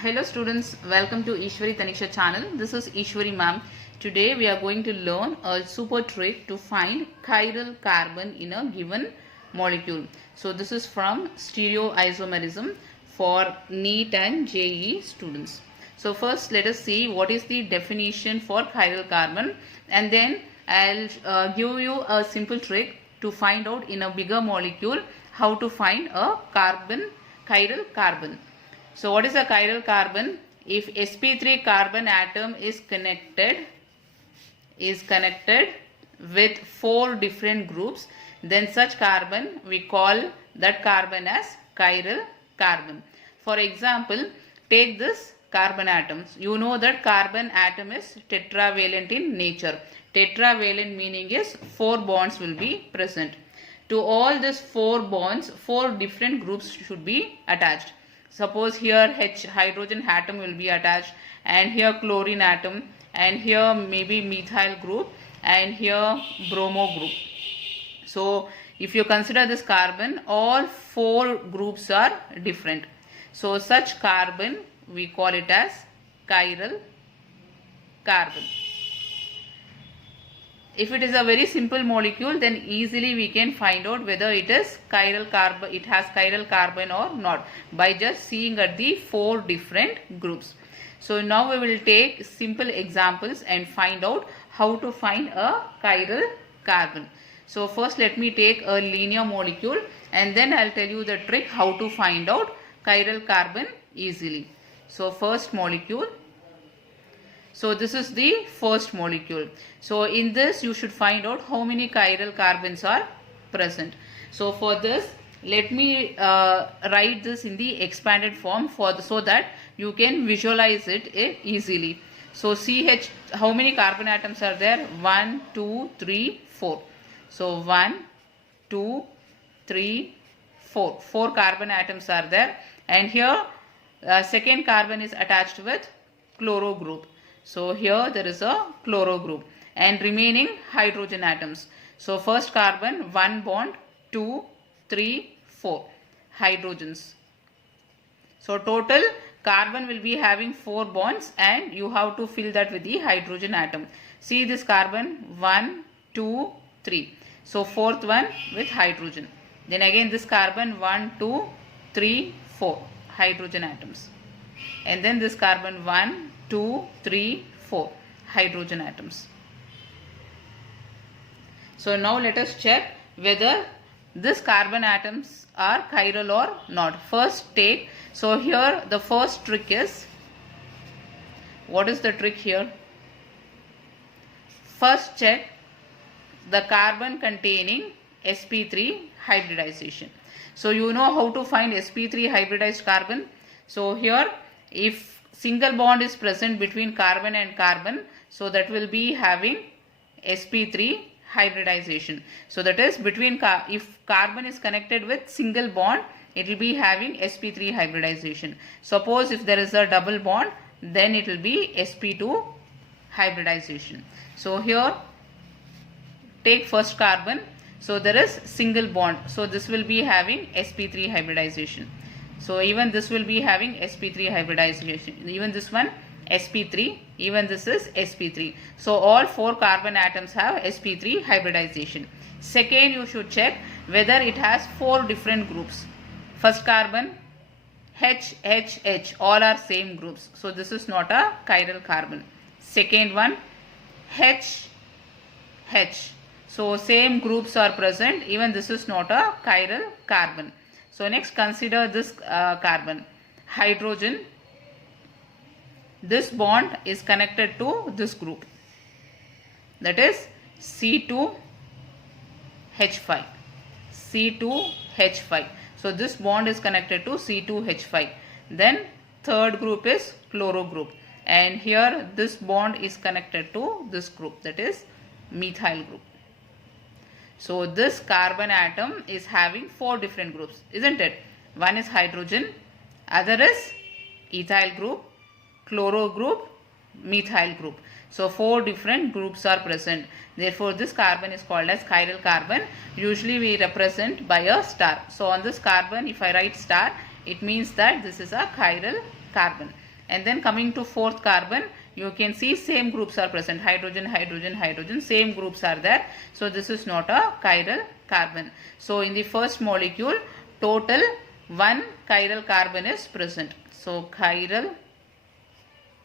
Hello students, welcome to Eshwari channel. This is Eshwari Ma'am. Today we are going to learn a super trick to find chiral carbon in a given molecule. So this is from stereoisomerism for NEET and JEE students. So first let us see what is the definition for chiral carbon, and then I'll give you a simple trick to find out in a bigger molecule how to find a chiral carbon. So what is a chiral carbon? If sp3 carbon atom is connected with 4 different groups, then such carbon we call that carbon as chiral carbon. For example, take this carbon atoms. You know that carbon atom is tetravalent in nature. Tetravalent meaning is 4 bonds will be present. To all these 4 bonds, 4 different groups should be attached. Suppose here H hydrogen atom will be attached, and here chlorine atom, and here maybe methyl group, and here bromo group. So if you consider this carbon, all 4 groups are different. So such carbon we call it as chiral carbon. If it is a very simple molecule, then easily we can find out whether it is chiral carbon, it has chiral carbon or not, by just seeing at the 4 different groups. So now we will take simple examples and find out how to find a chiral carbon. So first let me take a linear molecule, and then I'll tell you the trick how to find out chiral carbon easily. So first molecule. So this is the first molecule. So in this you should find out how many chiral carbons are present. So for this, let me write this in the expanded form so that you can visualize it easily. So CH, how many carbon atoms are there? 1, 2, 3, 4. So 1, 2, 3, 4. 4 carbon atoms are there, and here second carbon is attached with chloro group. So here there is a chloro group, and remaining hydrogen atoms. So first carbon, 1 bond, 2, 3, 4 hydrogens. So total carbon will be having 4 bonds, and you have to fill that with the hydrogen atom. See this carbon, 1, 2, 3. So fourth one with hydrogen. Then again this carbon, 1, 2, 3, 4 hydrogen atoms. And then this carbon, 1, 2, 3, 4 hydrogen atoms. So now let us check whether this carbon atoms are chiral or not. First take, so here the first trick is, what is the trick here? First check the carbon containing sp3 hybridization. So you know how to find sp3 hybridized carbon. So here if single bond is present between carbon and carbon, so that will be having sp3 hybridization. So that is between if carbon is connected with single bond, it will be having sp3 hybridization. Suppose if there is a double bond, then it will be sp2 hybridization. So here take first carbon. So there is single bond, so this will be having sp3 hybridization. So even this will be having sp3 hybridization. Even this one sp3, even this is sp3. So all 4 carbon atoms have sp3 hybridization. Second, you should check whether it has 4 different groups. First carbon, H, H, H, all are same groups. So this is not a chiral carbon. Second one, H, H. So same groups are present. Even this is not a chiral carbon. So next consider this carbon, hydrogen. This bond is connected to this group, that is C2H5. C2H5. So this bond is connected to C2H5. Then third group is chloro group, and here this bond is connected to this group, that is methyl group. So this carbon atom is having 4 different groups, isn't it? One is hydrogen, other is ethyl group, chloro group, methyl group. So 4 different groups are present. Therefore this carbon is called as chiral carbon. Usually we represent by a star. So on this carbon, if I write star, it means that this is a chiral carbon. And then coming to fourth carbon, you can see same groups are present. Hydrogen, hydrogen, hydrogen, same groups are there. So this is not a chiral carbon. So in the first molecule, total 1 chiral carbon is present. So chiral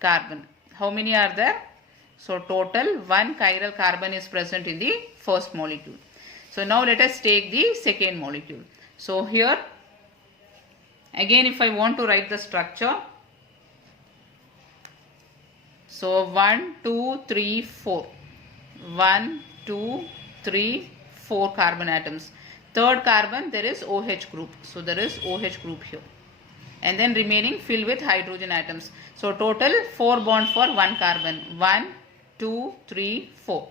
carbon. How many are there? So total 1 chiral carbon is present in the first molecule. So now let us take the second molecule. So here again, if I want to write the structure, so 1, 2, 3, 4. 1, 2, 3, 4 carbon atoms. Third carbon, there is OH group. So there is OH group here. And then remaining filled with hydrogen atoms. So total 4 bonds for 1 carbon. 1, 2, 3, 4.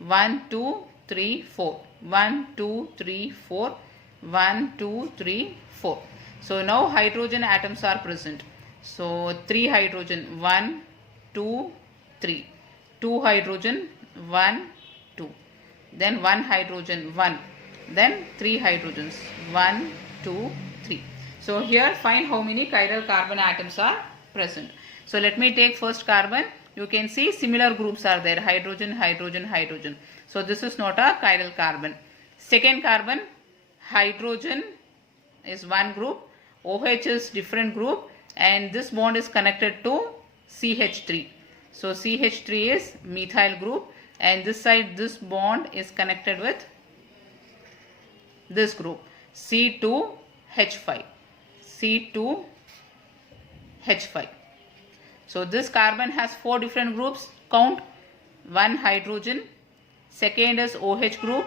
1, 2, 3, 4. 1, 2, 3, 4. 1, 2, 3, 4. So now hydrogen atoms are present. So 3 hydrogen. 1, 2, 3. 2 hydrogen. 1, 2. Then 1 hydrogen. 1. Then 3 hydrogens. 1, 2, 3. So here find how many chiral carbon atoms are present. So let me take first carbon. You can see similar groups are there. Hydrogen, hydrogen, hydrogen. So this is not a chiral carbon. Second carbon, hydrogen is one group. OH is different group. And this bond is connected to CH3. So CH3 is methyl group. And this side, this bond is connected with this group, C2H5. C2H5. So this carbon has 4 different groups. Count. 1 hydrogen. Second is OH group.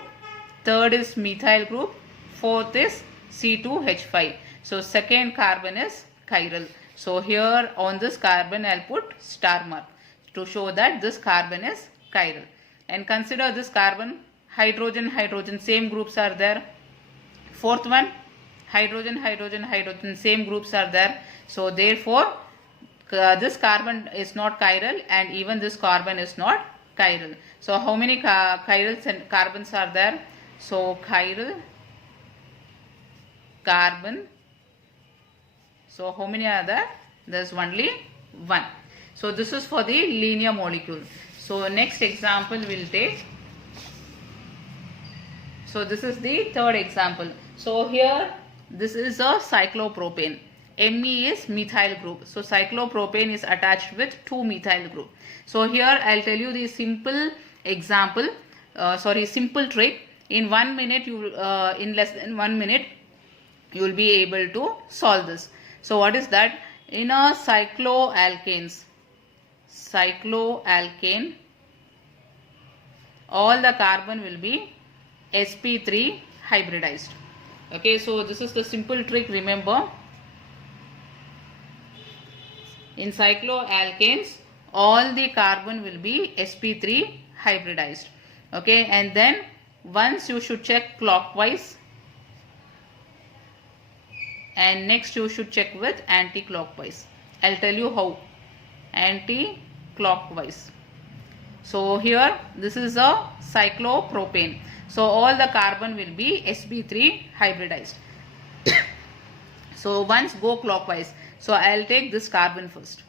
Third is methyl group. Fourth is C2H5. So second carbon is chiral. So here on this carbon I'll put star mark to show that this carbon is chiral. And consider this carbon, hydrogen, hydrogen, same groups are there. Fourth one, hydrogen, hydrogen, hydrogen, same groups are there. So therefore this carbon is not chiral and even this carbon is not chiral. So how many chirals and carbons are there? So chiral carbon. So how many are there? There's only 1. So this is for the linear molecule. So next example we'll take. So this is the third example. So here this is a cyclopropane. Me is methyl group. So cyclopropane is attached with 2 methyl group. So here I'll tell you the simple example, simple trick. In 1 minute, in less than 1 minute, you will be able to solve this. So what is that? In a cycloalkane, all the carbon will be sp3 hybridized. Okay, so this is the simple trick, remember. In cycloalkanes, all the carbon will be sp3 hybridized. Okay, and then once you should check clockwise, and next you should check with anti-clockwise. I'll tell you how. Anti-clockwise. So here this is a cyclopropane. So all the carbon will be sp3 hybridized. So once go clockwise. So I'll take this carbon first.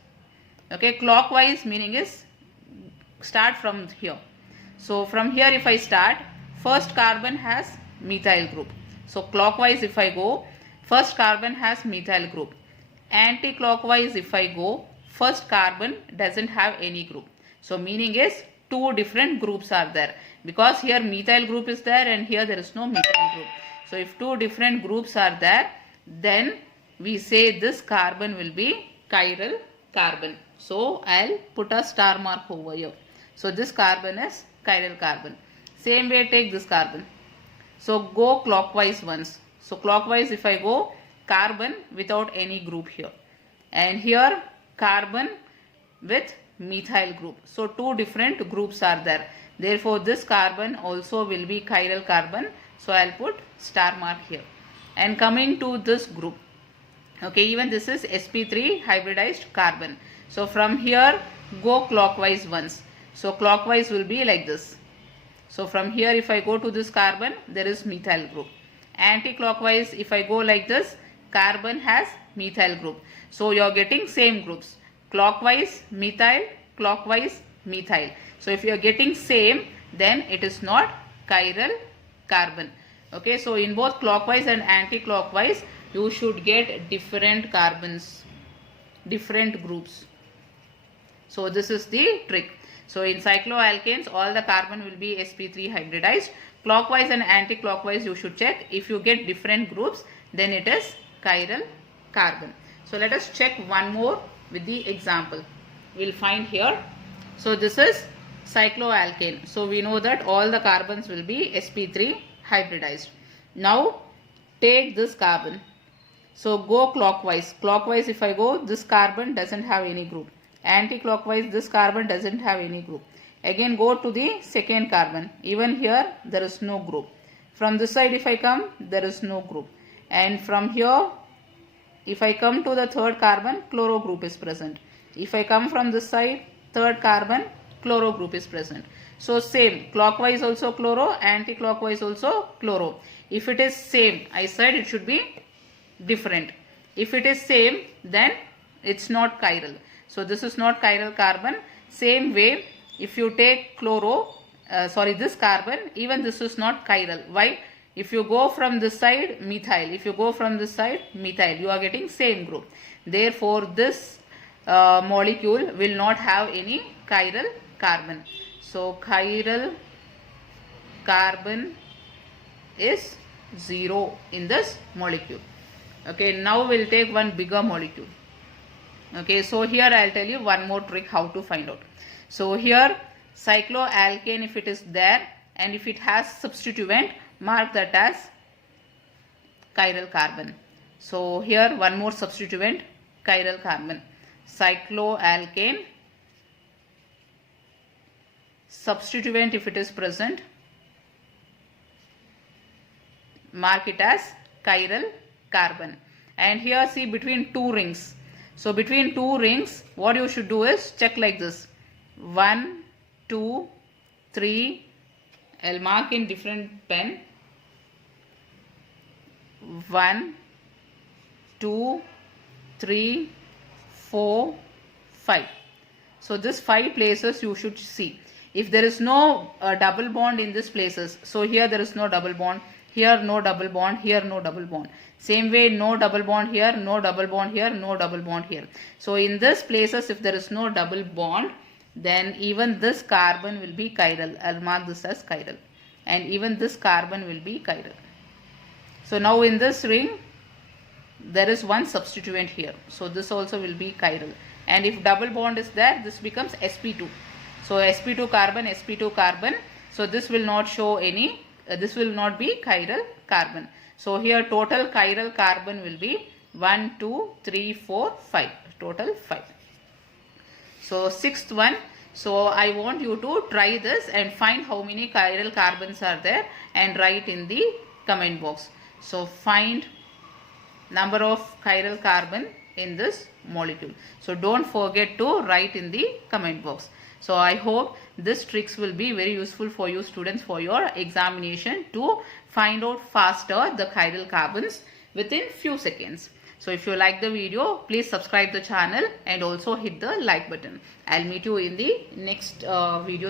Okay, clockwise meaning is start from here. So from here if I start, first carbon has methyl group. So clockwise if I go, first carbon has methyl group. Anti-clockwise if I go, first carbon doesn't have any group. So meaning is 2 different groups are there. Because here methyl group is there and here there is no methyl group. So if 2 different groups are there, then we say this carbon will be chiral carbon. So I'll put a star mark over here. So this carbon is chiral carbon. Same way take this carbon. So go clockwise once. So clockwise if I go, carbon without any group here. And here carbon with methyl group. So 2 different groups are there. Therefore this carbon also will be chiral carbon. So I'll put star mark here. And coming to this group. Okay, even this is sp3 hybridized carbon. So from here go clockwise once. So clockwise will be like this. So from here if I go to this carbon, there is methyl group. Anti-clockwise if I go like this, carbon has methyl group. So you are getting same groups. clockwise methyl, clockwise methyl. So if you are getting same, then it is not chiral carbon. Okay, so in both clockwise and anti-clockwise, you should get different carbons, different groups. So this is the trick. So in cycloalkanes, all the carbon will be sp3 hybridized. Clockwise and anti-clockwise, you should check. If you get different groups, then it is chiral carbon. So let us check one more with the example. We'll find here. So this is cycloalkane. So we know that all the carbons will be sp3 hybridized. Now take this carbon. So go clockwise. Clockwise if I go, this carbon doesn't have any group. Anti-clockwise, this carbon doesn't have any group. Again go to the second carbon. Even here there is no group. From this side if I come, there is no group. And from here, if I come to the third carbon, chloro group is present. If I come from this side, third carbon, chloro group is present. So same, clockwise also chloro, anti-clockwise also chloro. If it is same, I said it should be different. If it is same, then it's not chiral. So this is not chiral carbon. Same way, if you take this carbon, even this is not chiral. Why? If you go from this side, methyl. If you go from this side, methyl. You are getting same group. Therefore, this molecule will not have any chiral carbon. So chiral carbon is 0 in this molecule. Okay, now we'll take one bigger molecule. Okay, so here I'll tell you one more trick how to find out. So here cycloalkane, if it is there and if it has substituent, mark that as chiral carbon. So here one more substituent, chiral carbon. Cycloalkane, substituent if it is present, mark it as chiral carbon. And here see between two rings. So between two rings, what you should do is check like this. 1, 2, 3. I'll mark in different pen. 1, 2, 3, 4, 5. So this 5 places you should see. If there is no double bond in these places, so here there is no double bond, here no double bond, here no double bond. Same way, no double bond here, no double bond here, no double bond here. So in these places, if there is no double bond, then even this carbon will be chiral. I'll mark this as chiral. And even this carbon will be chiral. So now in this ring, there is one substituent here. So this also will be chiral. And if double bond is there, this becomes sp2. So sp2 carbon, sp2 carbon. So this will not show any, this will not be chiral carbon. So here total chiral carbon will be 1, 2, 3, 4, 5. Total 5. So sixth one. So I want you to try this and find how many chiral carbons are there and write in the comment box. So find number of chiral carbon in this molecule. So don't forget to write in the comment box. So I hope this tricks will be very useful for you students for your examination to find out faster the chiral carbons within few seconds. So if you like the video, please subscribe the channel and also hit the like button. I'll meet you in the next video.